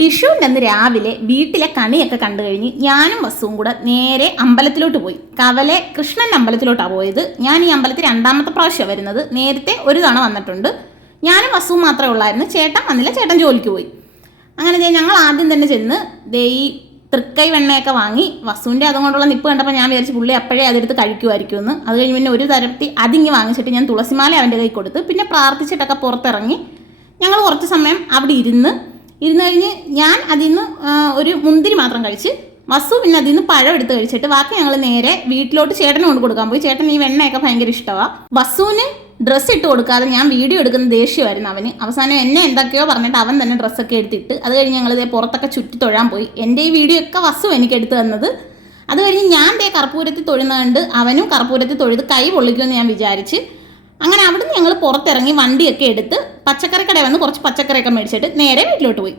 വിഷുവിൻ്റെ അന്ന് രാവിലെ വീട്ടിലെ കണിയൊക്കെ കണ്ടു കഴിഞ്ഞ് ഞാനും വസുവും കൂടെ നേരെ അമ്പലത്തിലോട്ട് പോയി. കവലെ കൃഷ്ണൻ്റെ അമ്പലത്തിലോട്ടാണ് പോയത്. ഞാൻ ഈ അമ്പലത്തിൽ രണ്ടാമത്തെ പ്രാവശ്യമാണ് വരുന്നത്. നേരത്തെ ഒരു തവണ വന്നിട്ടുണ്ട്. ഞാനും വസുവും മാത്രമേ ഉള്ളായിരുന്നു. ചേട്ടൻ വന്നില്ല, ചേട്ടൻ ജോലിക്ക് പോയി. അങ്ങനെ ഞങ്ങൾ ആദ്യം തന്നെ ചെന്ന് ഈ തൃക്കൈ വെണ്ണയൊക്കെ വാങ്ങി. വസുവിൻ്റെ അതുകൊണ്ടുള്ള നിപ്പ് കണ്ടപ്പോൾ ഞാൻ വിചാരിച്ച് പുള്ളി അപ്പോഴേ അതെടുത്ത് കഴിക്കുമായിരിക്കുമെന്ന്. അത് കഴിഞ്ഞ് പിന്നെ ഒരു തരത്തി അതിങ്ങി വാങ്ങിച്ചിട്ട് ഞാൻ തുളസിമാല അവൻ്റെ കൈ കൊടുത്ത് പിന്നെ പ്രാർത്ഥിച്ചിട്ടൊക്കെ പുറത്തിറങ്ങി. ഞങ്ങൾ കുറച്ച് സമയം അവിടെ ഇരുന്ന് കഴിഞ്ഞ് ഞാൻ അതിൽ നിന്ന് ഒരു മുന്തിരി മാത്രം കഴിച്ച്, വസു പിന്നെ അതിൽ നിന്ന് പഴം എടുത്ത് കഴിച്ചിട്ട് ബാക്കി ഞങ്ങൾ നേരെ വീട്ടിലോട്ട് ചേട്ടന് കൊണ്ട് കൊടുക്കാൻ പോയി. ചേട്ടൻ ഈ വെണ്ണയൊക്കെ ഭയങ്കര ഇഷ്ടമാണ്. വസുവിന് ഡ്രസ്സ് ഇട്ട് കൊടുക്കാതെ ഞാൻ വീഡിയോ എടുക്കുന്ന ദേഷ്യമായിരുന്നു അവന്. അവസാനം എന്നെ എന്തൊക്കെയോ പറഞ്ഞിട്ട് അവൻ തന്നെ ഡ്രസ്സൊക്കെ എടുത്തിട്ട് അത് കഴിഞ്ഞ് ഞങ്ങൾ പുറത്തൊക്കെ ചുറ്റി തൊഴാൻ പോയി. എൻ്റെ ഈ വീഡിയോ ഒക്കെ വസു എനിക്ക് എടുത്ത് തന്നത്. അത് കഴിഞ്ഞ് ഞാൻ കർപ്പൂരത്തിൽ തൊഴുന്നതുകൊണ്ട് അവനും കർപ്പൂരത്തിൽ തൊഴുത് കൈ പൊള്ളിക്കുമെന്ന് ഞാൻ വിചാരിച്ച് അങ്ങനെ അവിടുന്ന് ഞങ്ങൾ പുറത്തിറങ്ങി വണ്ടിയൊക്കെ എടുത്ത് പച്ചക്കറി കടയിൽ വന്ന് കുറച്ച് പച്ചക്കറിയൊക്കെ മേടിച്ചിട്ട് നേരെ വീട്ടിലോട്ട് പോയി.